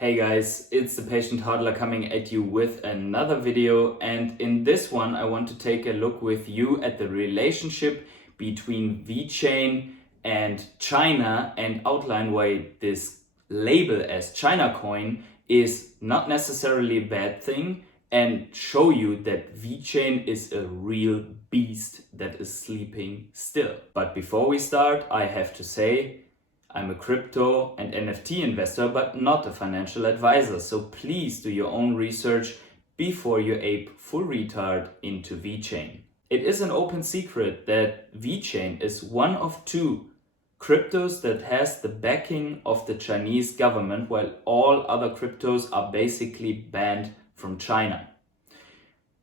Hey guys, it's the Patient Hodler coming at you with another video, and in this one I want to take a look with you at the relationship between Vechain and China and outline why this label as China coin is not necessarily a bad thing and show you that Vechain is a real beast that is sleeping still. But before we start, I have to say, I'm a crypto and NFT investor, but not a financial advisor, so please do your own research before you ape full retard into Vechain. It is an open secret that Vechain is one of two cryptos that has the backing of the Chinese government, while all other cryptos are basically banned from China.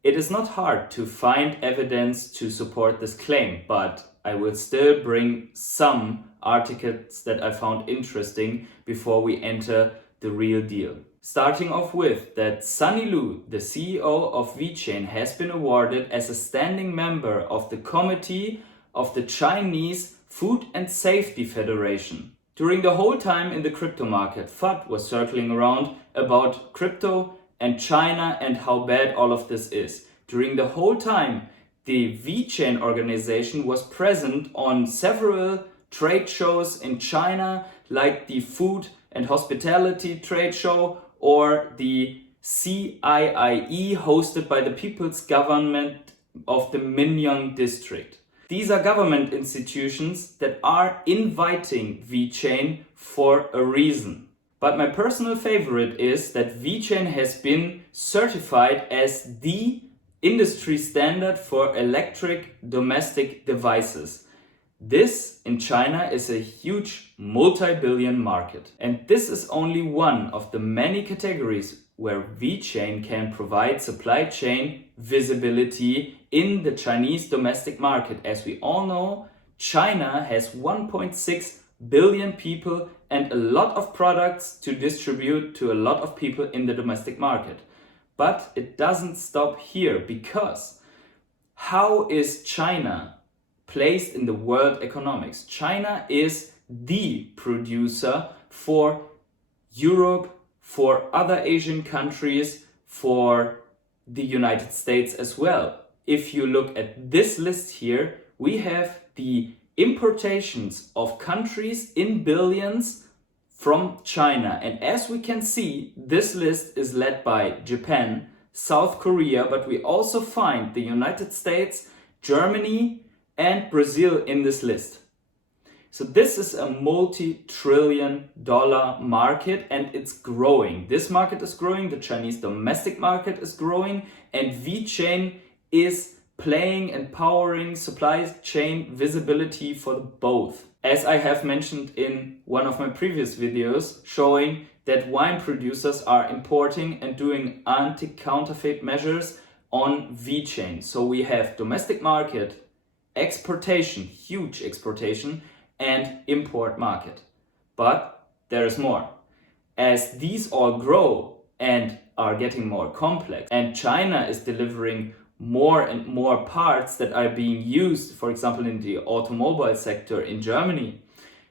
It is not hard to find evidence to support this claim, but I will still bring some articles that I found interesting before we enter the real deal. Starting off with that Sunny Lu, the CEO of Vechain, has been awarded as a standing member of the committee of the Chinese Food and Safety Federation. During the whole time in the crypto market, FUD was circling around about crypto and China and how bad all of this is. During the whole time, the Vechain organization was present on several trade shows in China, like the Food and Hospitality Trade Show or the CIIE hosted by the People's Government of the Minyang District. These are government institutions that are inviting Vechain for a reason. But my personal favorite is that Vechain has been certified as the industry standard for electric domestic devices. This in China is a huge multi-billion market. And this is only one of the many categories where Vechain can provide supply chain visibility in the Chinese domestic market. As we all know, China has 1.6 billion people and a lot of products to distribute to a lot of people in the domestic market. But it doesn't stop here, because how is China placed in the world economics? China is the producer for Europe, for other Asian countries, for the United States as well. If you look at this list here, we have the importations of countries in billions from China. And as we can see, this list is led by Japan, South Korea, but we also find the United States, Germany, and Brazil in this list. So this is a multi-trillion dollar market, and it's growing. This market is growing, the Chinese domestic market is growing, and Vechain is playing and powering supply chain visibility for both. As I have mentioned in one of my previous videos, showing that wine producers are importing and doing anti-counterfeit measures on Vechain. So we have domestic market, exportation, huge exportation, and import market. But there is more. As these all grow and are getting more complex, and China is delivering more and more parts that are being used, for example, in the automobile sector in Germany,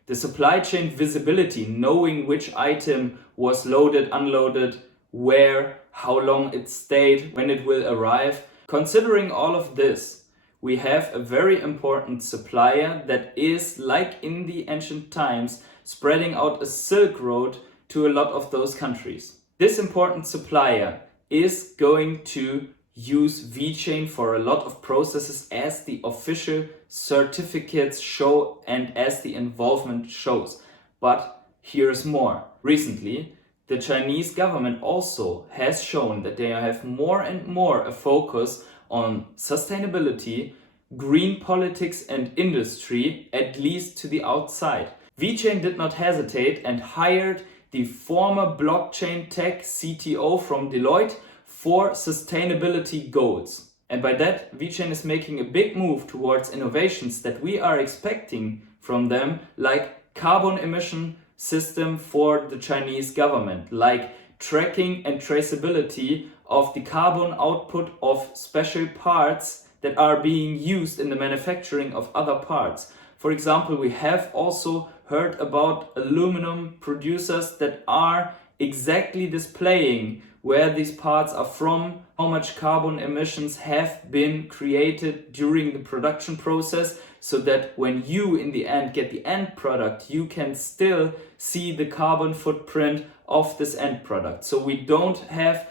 the supply chain visibility, knowing which item was loaded, unloaded, where, how long it stayed, when it will arrive. Considering all of this, we have a very important supplier that is, like in the ancient times, spreading out a Silk Road to a lot of those countries. This important supplier is going to use Vechain for a lot of processes, as the official certificates show and as the involvement shows. But here's more. Recently, the Chinese government also has shown that they have more and more a focus on sustainability, green politics and industry, at least to the outside. Vechain did not hesitate and hired the former blockchain tech CTO from Deloitte for sustainability goals. And by that, Vechain is making a big move towards innovations that we are expecting from them, like carbon emission system for the Chinese government, like tracking and traceability of the carbon output of special parts that are being used in the manufacturing of other parts. For example, we have also heard about aluminum producers that are exactly displaying where these parts are from, how much carbon emissions have been created during the production process, so that when you in the end get the end product, you can still see the carbon footprint of this end product. So we don't have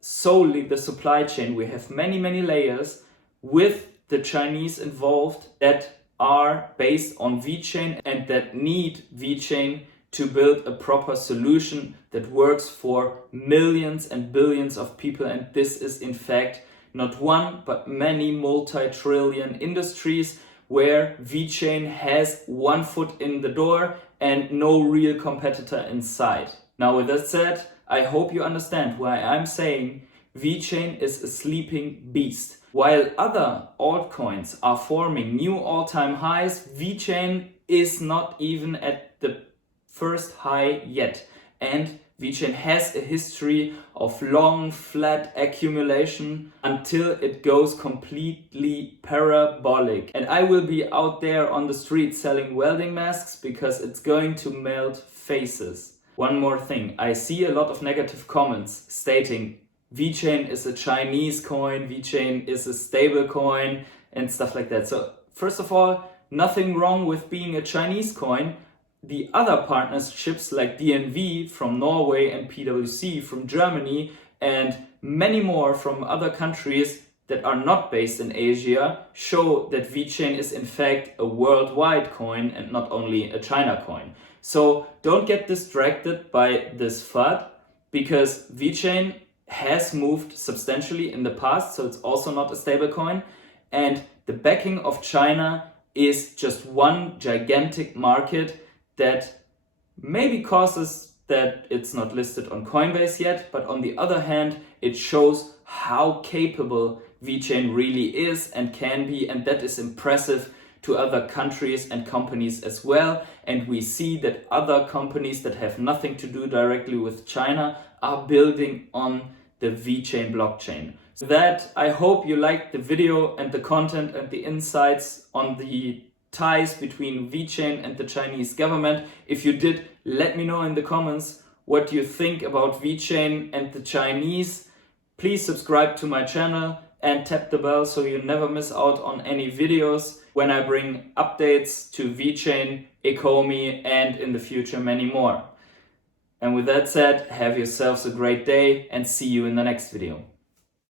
solely the supply chain, we have many layers with the Chinese involved that are based on Vechain and that need Vechain to build a proper solution that works for millions and billions of people. And this is in fact not one but many multi-trillion industries where Vechain has one foot in the door and no real competitor inside. Now with that said, I hope you understand why I'm saying Vechain is a sleeping beast. While other altcoins are forming new all-time highs, Vechain is not even at the first high yet. And Vechain has a history of long, flat accumulation until it goes completely parabolic. And I will be out there on the street selling welding masks because it's going to melt faces. One more thing, I see a lot of negative comments stating Vechain is a Chinese coin, Vechain is a stable coin and stuff like that. So first of all, nothing wrong with being a Chinese coin. The other partnerships like DNV from Norway and PwC from Germany and many more from other countries that are not based in Asia show that Vechain is in fact a worldwide coin and not only a China coin. So don't get distracted by this FUD because Vechain has moved substantially in the past, so it's also not a stable coin. And the backing of China is just one gigantic market that maybe causes that it's not listed on Coinbase yet, but on the other hand, it shows how capable Vechain really is and can be, and that is impressive to other countries and companies as well. And we see that other companies that have nothing to do directly with China are building on the Vechain blockchain. So that, I hope you liked the video and the content and the insights on the ties between Vechain and the Chinese government. If you did, let me know in the comments what you think about Vechain and the Chinese. Please subscribe to my channel and tap the bell so you never miss out on any videos when I bring updates to Vechain, Ecomi, and in the future many more. And with that said, have yourselves a great day and see you in the next video.